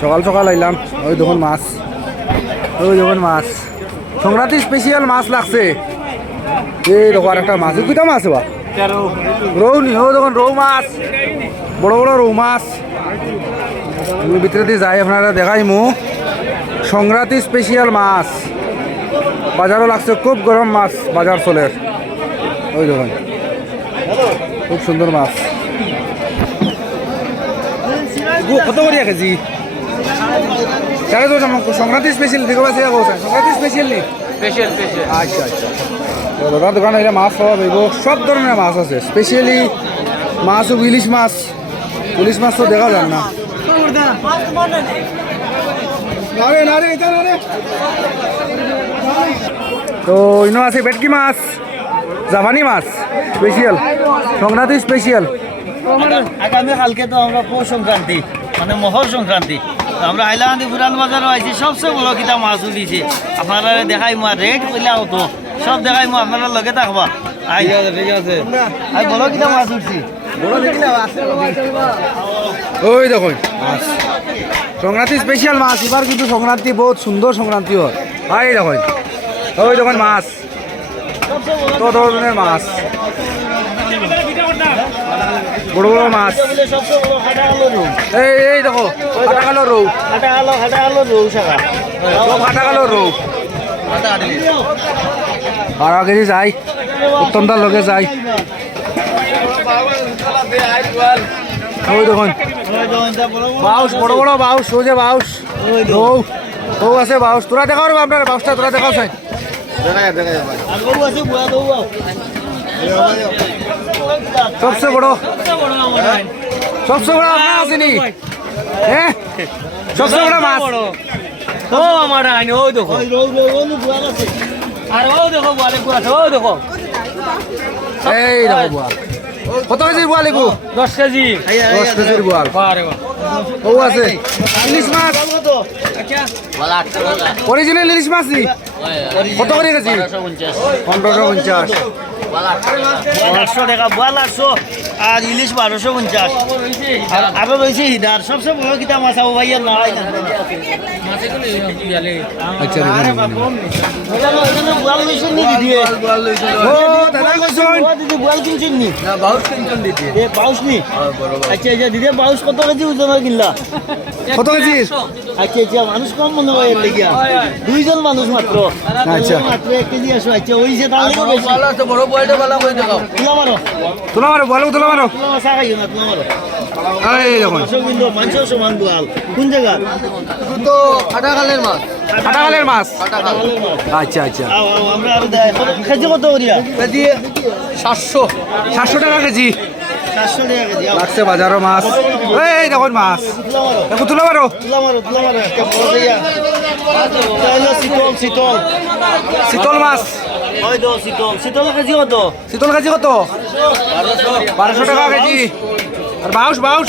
সকাল সকাল আইলাম, ওই দেখুন মাছ। ওই দেখুন মাছ। সংক্রান্তি স্পেশাল মাছ লাগছে। এই দেখো একটা মাছ। কিটা মাছ বা রৌ নি, ও দেখুন রৌ মাছ। বড় বড় রৌ মাছ। ভিতরে দিয়ে যাই, আপনারা দেখাই মু। সংক্রান্তি স্পেশাল মাছ। বাজারও লাগছে, খুব গরম মাছ বাজার চলে। ওই দেখুন। খুব সুন্দর মাছ। কত করে কেজি? চারে তো সংক্রান্তি স্পেশাল দেখো আছে। সংক্রান্তি স্পেশাল নি? স্পেশাল স্পেশাল আচ্ছা আচ্ছা। তো দাদার দোকানে এটা মাছ পাওয়া যাইব সব ধরনের মাছ আছে। স্পেশালি মাছ ইলিশ মাছ। ইলিশ মাছ তো দেখা যায় না। তো ইনো আছে ভেটকি মাছ জাপানি মাছ স্পেশাল সংক্রান্তি স্পেশাল আগামী কালকে তো আমরা পৌষ সংক্রান্তি মানে মহর সংক্রান্তি আমরা হাইলাকান্দি পুরান বাজারও আইছি সবচেয়ে বড় কিতা মাছ উঠিছে। আপনারা দেখাই মা রেট কইলা হতো সব দেখাই মা আপনারা লগে থাকবা। আই ঠিক আছে আই বড় কিতা মাছ উঠছি। ওই দেখুন মাছ। সংক্রান্তি স্পেশাল মাছ এবার কিন্তু সংক্রান্তি বহুত সুন্দর সংক্রান্তি হয়। ভাই দেখুন। ওই দেখুন মাছ। কত ধরনের মাছ। বড় বড় মাছ। এই এই দেখো কাটা কালো রৌ। কাটা কালো রৌ। বারো কেজি যাই, উত্তমদার লগে যাই। দেখুন। বাউস, বড় বড় বাউস ও যে বাউস। রৌ আছে বাউস। তোরা দেখাও আপনার বাউসটা তোরা দেখাও চাই গরু আছে বুয়া সবচেয়ে বড়। সবচেয়ে বড় আপনার আছে নি? হ্যাঁ সবচেয়ে বড় মাছ। ও আমার আইন ও দেখো। বুয়া আর ও দেখো বলে আছে ও দেখো। এই দেখো বোয়াল কত কেজি। বোয়াল এগু দশ কেজি দশ কেজির বোয়াল ও আছে। ইলিশ মাছ। অরিজিনাল ইলিশ মাছ কত করে কেজি? পনেরোশো পঞ্চাশ আটশো টাকা বোয়াল আটশো আর ইলিশ বারোশো পঞ্চাশ। আর আরও রয়েছে হিদার সবচেয়ে বড় কিতা মাছ আবু ভাইয়া আচ্ছা নি দিদি? ও দাদা কইছুন। ও দিদি বোয়াল কিনছেন নি? এ বাউস নি? আচ্ছা আচ্ছা দিদি বাউস কত কেজি ওজন কিনলা? কত কেজি? আচ্ছা আচ্ছা মানুষ কম মনে হয় লেগিয়া। দুইজন মানুষ মাত্র। আচ্ছা। মাত্র এক কেজি আসো। আচ্ছা ওইছে তাহলে বেশি তুলা মারো তোলা মারো বোয়াল তোলা মারো তুলা মাছ না তুলা মারো এই দেখুন। কিন্তু মাংস সমান বোয়াল কোন জায়গা তো কাটাকালের মাছ। কাটাকালের মাছ। কাটাকালের আচ্ছা আচ্ছা। আমরা কেজি কত করিয়া? কেজি সাতশো। সাতশো টাকা কেজি। চারশো টাকা লাগছে বাজারও মাছ। এই দেখুন মাছ। তুলা মারো দেখো তুলা মারো শীতল মাছ। শীতল? কেজি কত? শীতল কেজি কত? বারোশো টাকা কেজি। আর বাউস বাউস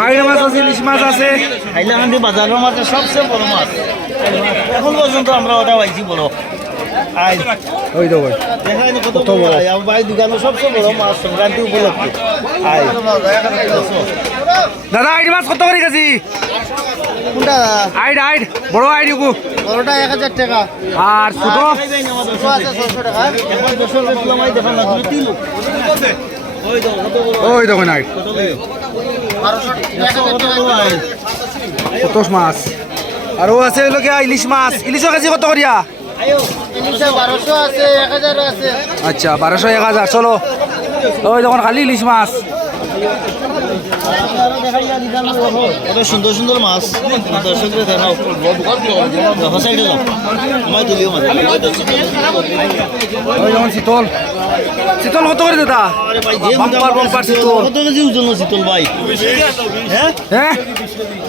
আইড মাছ আছে ইলিশ মাছ আছে হাইলাকান্দি বাজারের মাঝে সবচেয়ে বড় মাছ এখন পর্যন্ত আমরা ওটা পাইছি বড় আই ওই দেখুন দেখাই কত বড় আমার বাড়ির দোকানে সবচেয়ে বড় মাছ সংক্রান্তি উপলক্ষে দাদা আইড মাছ কত করে কেজি কোনটা আইড আইড বড় আইড বড়টা এক হাজার টাকা আর ছোট আছে ছশো টাকা এখন দশ টাকা তুলা মাই দেখা না তুমি তিন ওই দেখো নাইট কত মাছ। আর ও আছে ওই লোকে ইলিশ মাছ। ইলিশও কেজি কত করিয়া? আচ্ছা বারোশো এক হাজার, চলো। ওই দেখুন খালি ইলিশ মাছ। কত সুন্দর সুন্দর মাছ। দর্শকদের দেখাও। সাইডে যাও আমায় তুলিও মাছ। শীতল। শীতল কত করে দাদা? শীতল। কত কেজি ওজন শীতল ভাই? হ্যাঁ? হ্যাঁ?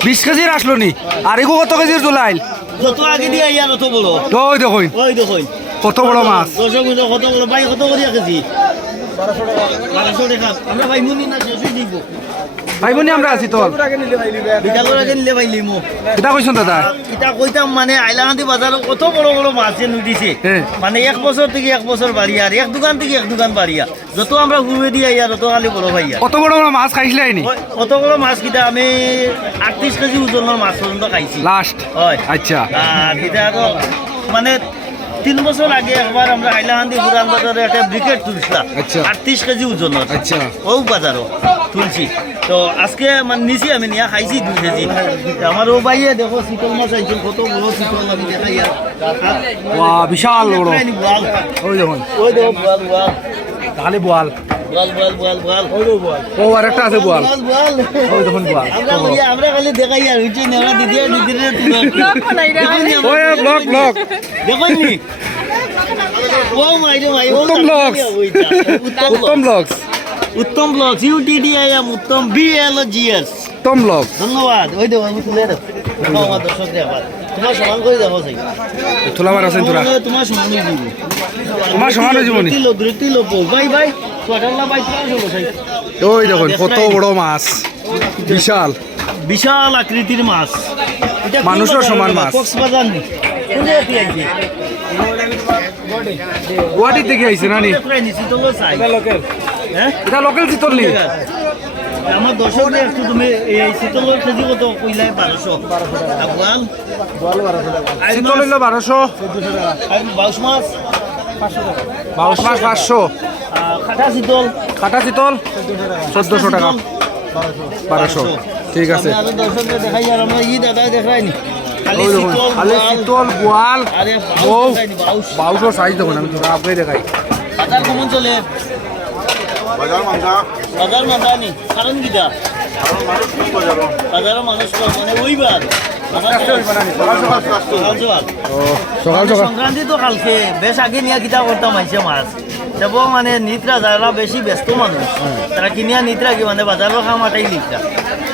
বিশ কেজির আসলো নি। আর এগো কত কেজির জোলাইল যত আগে দিয়ে আইয়া অত বড় ওই দেখুন ওই দেখুন কত বড় মাছ। দর্শক কত বড়। ভাই কত করিয়া কেজি? বারোশো টাকা। আমরা ভাই মুনি না দিব। ভাই বোনি আমরা আছি তোল বিকালের আগে নিলে ভাই লিমো। কিতা কইছেন দাদা? এটা কইতাম মানে আইলাকান্দি বাজারে কত বড় বড় মাছ যে উঠিছে। মানে এক বছর থেকে এক বছর বাড়িয়া আর এক দোকান থেকে এক দোকান বাড়িয়া যত আমরা ঘুরে দিয়ে আইয়া তত খালি বড় ভাইয়া। কত বড় বড় মাছ খাইছিলে নি ওই কত বড় মাছ কিটা আমি আটত্রিশ কেজি ওজনের মাছ পর্যন্ত খাইছি। লাস্ট হয়। আচ্ছা। আর এটা তো মানে তিন বছর আগে একবার আমরা হাইলাহান্দি পুরান বাজারে একটা ব্রিকেট তুলছিলাম। আচ্ছা। আটত্রিশ কেজি ওজন আচ্ছা। ও বাজারও তুলছি। তো আজকে মানে নিছি আমি নিয়ে খাইছি দুই কেজি। আমার ও ভাইয়ে দেখো শীতল মাছ আইছিল কত বড় শীতল আমি দেখাই বিশাল বড়। ওই দেখুন। ওই দেখো বোয়াল বোয়াল তাহলে বোয়াল। ও আর একটা আছে বোয়াল। ওই দেখুন বোয়াল। আমরা খালি দেখাই আর হইছে না আমরা দিদি দিদি ওই ব্লক ব্লক দেখুন নি। ও মাই রে মাই Uttam vlogs। Uttam Uttam vlogs Uttam vlogs ইউটিডি I am Uttam B L G S Uttam vlog ধন্যবাদ। ওই দেখো তুলে দেবো। দর্শক দেখার তোমার সমান করে সেই আছেন তোরা তোমার সমান হয়ে তোমার সমান হয়ে যাব নি? দ্রুতি লো দ্রুতি লো বাই বাই তোমার সমান সেই ওই দেখুন কত বড় মাছ। বিশাল। বিশাল আকৃতির মাছ। মানুষের সমান মাছ। কক্সবাজার গুয়াহাটির থেকে আইছে নানি এটা লোকাল চিতল আমার দর্শকদের একটু তুমি এই শীতলের কেজি কত কইলাই বারোশো আইন চিতল হইল বারোশো। বাউশ মাছ? বাউশ মাছ পাঁচশো। খাটা শীতল? কাটা চিতল চোদ্দশো টাকা। বারোশো। ঠিক আছে। দেখাই আর আমরা ই দাদা দেখাই নি খালি শীতল গোয়াল বাউশ দেখাইনি, সাইজ দেখুন আমি দেখাই। কেমন চলে। বাজার মাংসা? বাজার মাথা নি কারণ কিটা কারণ মানুষ খুব বাজারও বাজারের মানুষ মানে ওইবার আস্তে হইবে না নি, সকাল সকাল সকাল সকাল। ও সকাল সকাল। সংক্রান্তি তো কালকে। বেশ আগে নিয়ে কিতা করতাম আইসে মাছ। এবং মানে নিতরা যারা বেশি ব্যস্ত মানুষ তারা কিনিয়া নিতরা কি মানে বাজারের খামাটাই নিতরা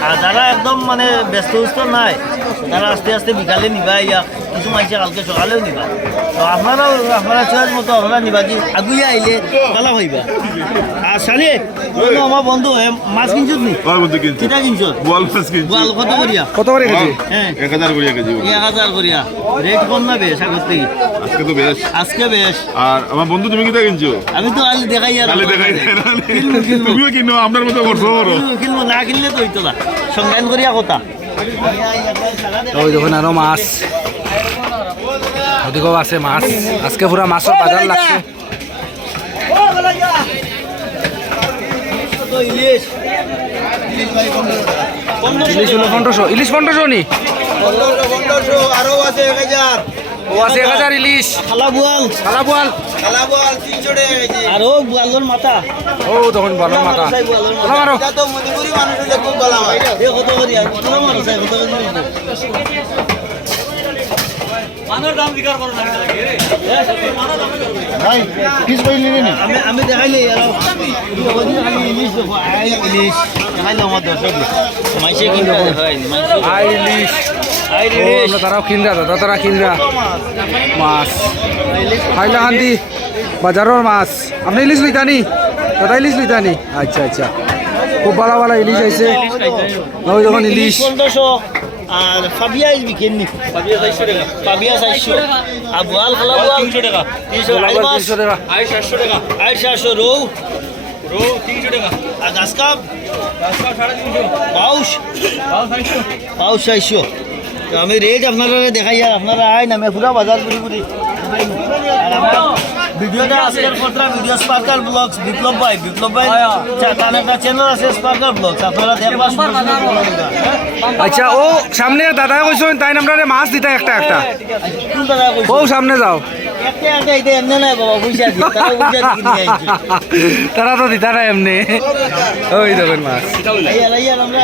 আর যারা একদম মানে ব্যস্ত উস্ত নাই তারা আস্তে আস্তে বিকালে নিবা ইয়া কিছু মাইসে কালকে সকালেও নিবা। তো আপনারাও আপনারা চয়েস মতো আপনারা নিবা কি আগুইয়া আইলে কালা হইবা। আর সালে আমার বন্ধু মাছ কিনছত নি? আর মধ্যে কিনছি কিটা কিনছত? বোয়াল মাছ কিনছি গোয়াল কত করিয়া? কত করে কেজি? হ্যাঁ। এক হাজার করিয়া কেজি এক হাজার করিয়া। রেট কম না বেশ আগর থেকে? আজকে তো বেশ। আজকে বেশ। আর আমার বন্ধু তুমি কিটা কিনছো? আমি তো আজ দেখাই আর কালে দেখাই। তুমিও কিনো আপনার মতো করছ করো কিনবো, কিনবো না কিনলে তো হইতো না। সংজ্ঞান করিয়া কথা। ওই দেখুন আরও মাছ। ওদিকেও আছে মাছ। আজকে পুরা মাছের বাজার লাগছে। ইলিশ হলো পনেরোশো ইলিশ পনেরোশো নি আরও আছে এক হাজার। ও এক হাজার ইলিশ। খালা বুয়াল। কালা বোয়াল। কালা বল তিনশো টাকা আরও বুয়ালোর মাথা ও তখন ভালো মাথা বুয়ালোর মাথা মারো। তো মণিপুরি মানুষ হলে খুব হয়। এ কত করিয়া তোলা মারো চাই কত করি করে আমি দেখাইলে ইলিশ দেখাইলে আমার দর্শক মাইসে কিন্তু মাইসে ইলিশ। ও, তারাও কিনরা দাদা তারা কিনরা। মাছ। হাইলাকান্দি বাজারের মাছ। আপনি ইলিশ লইতানি দাদা ইলিশ লইতানি আচ্ছা আচ্ছা। খুব ভালো ভালো ইলিশ আইছে। ওই দেখুন ইলিশ আর ফাবিয়া টাকা। আর বোয়াল খালা বোয়াল টাকা। টাকা। টাকা। রৌ। রৌ টাকা। আর গাছ কাপ? পাউস? পাউস চারশো। তো আমি রেট আপনারা দেখাই আর আপনারা আইন আমি পুরা বাজার ঘুরি ঘুরি। আর আমার ভিডিওটা আছে। ভিডিও স্পার্কার ব্লগস বিপ্লব ভাই বিপ্লব ভাই তার একটা চ্যানেল আছে স্পার্কার ব্লগস আপনারা দেখবা। আচ্ছা ও সামনে দাদা কইছেন তাই আমরা মাছ দিতে একটা একটা। কোন দাদা কইছো? ও সামনে যাও। তারা তো দিতা না এমনি। ওই দেখুন মাছ। আইয়ার আমরা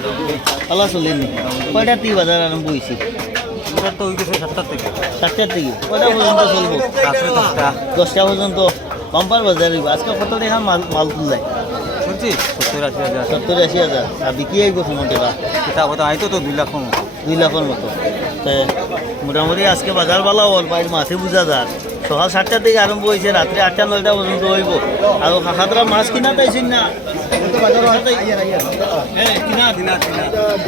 আইয়ার মাছ নিতাম দেখাইলে আমরা দর্শক যাও ও দেখুন হ্যাঁ আল্লাহ চলেনি কয়টা তুই বাজার আরম্ভ হয়েছি সাতটার থেকে কয়টা পর্যন্ত চলবো দশটা পর্যন্ত বাম্পার বাজার আজকে কত দেখা মাল মাল তুললাই সত্তর আশি হাজার আর বিক্রি আইব কোনো টাকা দুই লাখের মতো। মোটামুটি আজকে বাজার বালা হল। বাইর মাছে বুঝা যার সকাল সাতটা থেকে আরম্ভ হয়েছে রাত্রে আটটা নয়টা পর্যন্ত হইব আর কাকাতরা মাছ কিনা পাইছেন না?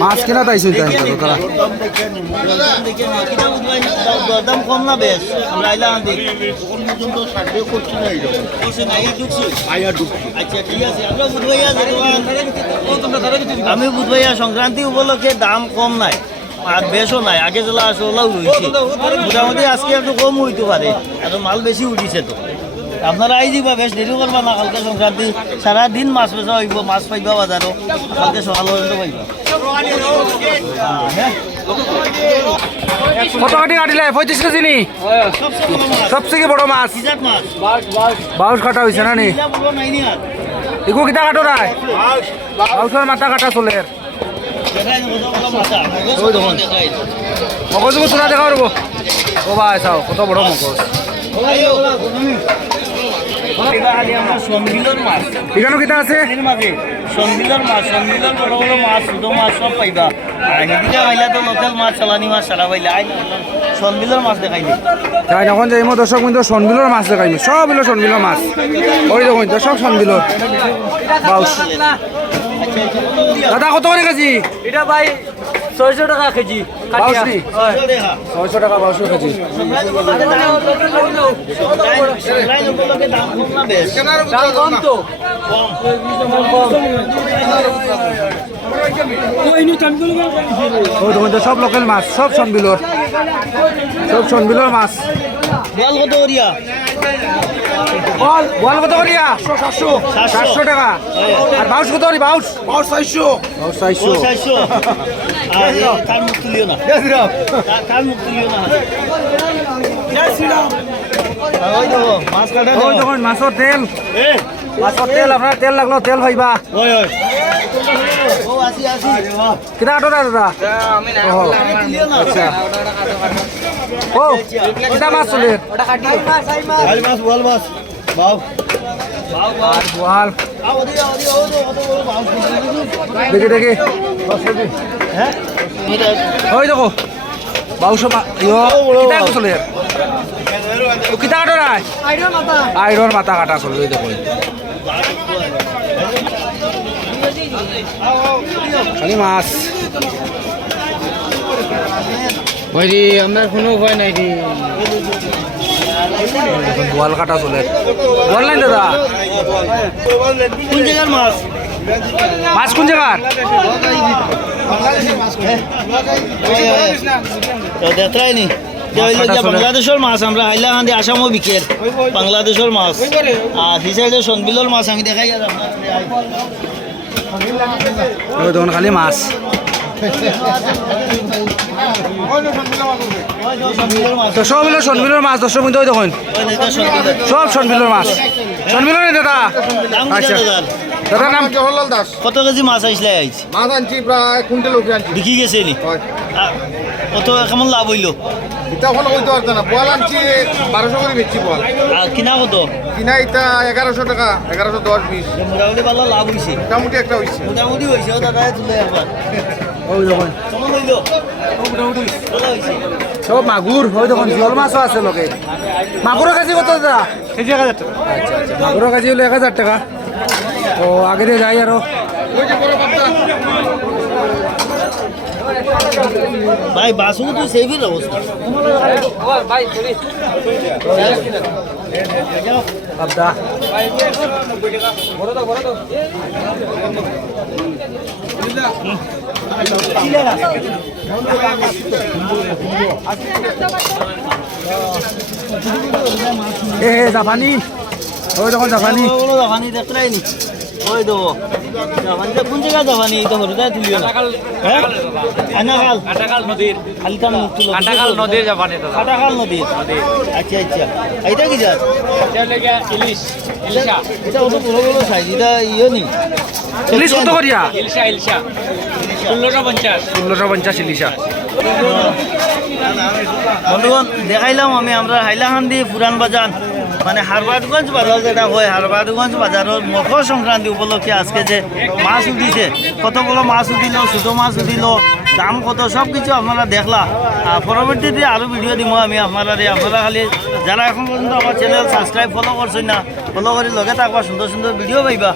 মাছ কিনা তাইছো তাই তারা দরদাম কম না বেশ আমরা করছে না, ঢুকছি? আচ্ছা দোকান- আমি বুধবাইয়া সংক্রান্তি উপলক্ষে দাম কম নাই আর বেশও নাই। আগে যেলা আছে ওলাও রয়েছে। মোটামুটি আজকে একটু কম হইতে পারে আর মাল বেশি উঠিছে তো। আপনারা আই দিবা বেশ দেরি করবা না কালকে সংক্রান্তি সারা দিন মাছ বেচা হইব মাছ পাইবা বাজারও। কালকে সকাল পর্যন্ত পাইবা। কত কাটি কাটিলে? পঁয়ত্রিশ কেজি নি? মাছ সব থেকে বড় মাছ। সিজাত কাটা হয়েছে না ইগু কিতা কাটো নাই? বাউশের মাথা কাটা চলে। তোরা দেখা পারব ও ভাই চাও কত বড় মগজ। সন্দিলর মাছ কিতা আছে? সন্দিলর মাছ সন্দিলর বড় বড় মাছ ছোট মাছ সব পাইবা তো মাছ মাছ সন্দিলর মাছ তাই এখন যে ইমো দর্শক কিন্তু সনবিলর মাছ দেখাইমি সব হলো সনবিলর মাছ। ওই দেখুন সব সনবিলর। দাদা, কত করে কেজি? এটা ভাই ছয়শো টাকা কেজি। বাউশ নি। দেখা ছয়শো টাকা বাউশো কেজি। কম তো। সব লোকাল মাছ সব সনবিলর। সব সনবিলর মাছ। বল কত করিয়া বল বল কত করিয়া সাতশো। সাতশো টাকা। আর বাউশ কত করি বাউশ বাউশ চারশো বাউশ ও চারশো মুখ তুলিও না মুখ তুলিও না মাছ মাছের তেল মাছের তেল আপনার তেল লাগল তেল ভাইবা ওই ওই ও আসি আসি কিনা আটো না দাদা আচ্ছা ও কিনা মাছ। চলে মাছ বল মাছ। বাউ কত ওই কাটো নাই? আইরন মাথা কাটা চলে, ওই দেখো খালি মাছ। ভাইরি আপনার কোনো উপায় নাই রে। বোয়াল কাটা চলে বোয়াল নাই দাদা? কোন জায়গার মাছ? মাছ কোন জায়গার? তো বাংলাদেশের মাছ আমরা হাইলাকান্দি আসামও বিকের বাংলাদেশের মাছ। আর সেই সাইডে সনবিলর মাছ আমি দেখাই দেখুন খালি মাছ। তো সব হলো সনবিলের মাছ দেখুন ওই দেখো সব সনবিলের মাছ। সনবিলের দাদা? আচ্ছা? দাদার নাম? জওহরলাল দাস। কত কেজি মাছ আইসলে আইছে মাছ আনছি প্রায় কুইন্টাল উপরে আনছি। বিকি গেছে নি? হয়। কত কেমন লাভ হইল? ইটা ওখানে কইতে পারতো না বল আনছি বারোশো করে বেচছি বল। কিনা কত? কিনা ইটা এগারোশো টাকা এগারোশো দশ বিশ। মোটামুটি ভালো লাভ হয়েছে মোটামুটি একটা হয়েছে মোটামুটি হয়েছে দাদা তুলে একবার। সব মাগুর ওই দেখুন জল মাছও আছে লগে মাগুরের কাছে কত দাদা? কেজি এক হাজার টাকা। আচ্ছা আচ্ছা মাগুরের কাছে হলো এক হাজার টাকা। তো আগে দিয়ে যাই আরও। ভাই বাসু তো সেভির অবস্থা পাবদা এ জাপানি। ওই দেখুন জাপানি। জাপানি দেখলাই নি ওই তো জাপানিটা কোন জায়গায় জাপানি এই তো। হরুদায় তুলিও না হ্যাঁ আনাকাল কাটাকাল নদীর। তুলো কাটাকাল নদীর জাপানি দাদা কাটাকাল নদী আচ্ছা আচ্ছা। এইটা কি জাত? এটা লেগে ইলিশ ইলিশা। এটা অত বড় বড় সাইজ এটা ইয়ে নি ইলিশ কত করিয়া? ইলিশা ইলিশা। ষোলোশো পঞ্চাশ। ইলিশা। বন্ধুগণ দেখাইলাম আমি আমরা হাইলাকান্দি পুরান বাজার মানে হারবাদগঞ্জ বাজার যেটা হয় হারবাদগঞ্জ বাজারের মকর সংক্রান্তি উপলক্ষে আজকে যে মাছ উঠিছে কত বড় মাছ উঠিল ছোটো মাছ উঠিল দাম কত সব কিছু আপনারা দেখলা। পরবর্তীতে আরও ভিডিও দিব আমি আপনারা আপনারা খালি যারা এখন পর্যন্ত আমার চ্যানেল সাবস্ক্রাইব ফলো করছেন না ফলো করে লগে থাকবা সুন্দর সুন্দর ভিডিও পাইবা।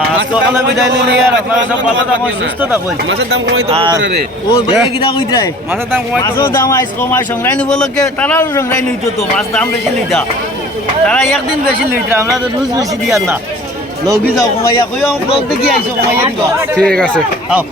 আর আজকে ওখানে বিদায় নিলে আর আপনারা সব ভালো থাকুন সুস্থ থাকুন। মাছের দাম কমাইতে আর ও বেগে কিনা কইতাই মাছের দাম কমাইতে মাছের দাম আইস কমাই সংগ্রাই নিবলকে তারাও সংগ্রাই নিত তো মাছ দাম বেশি লইতা। তারা একদিন বেশি লইতা আমরা তো রোজ বেশি দিয়ার না। লগি যাও কমাইয়া কইও লগ দেখি আইসো কমাইয়া দিবা। ঠিক আছে। আও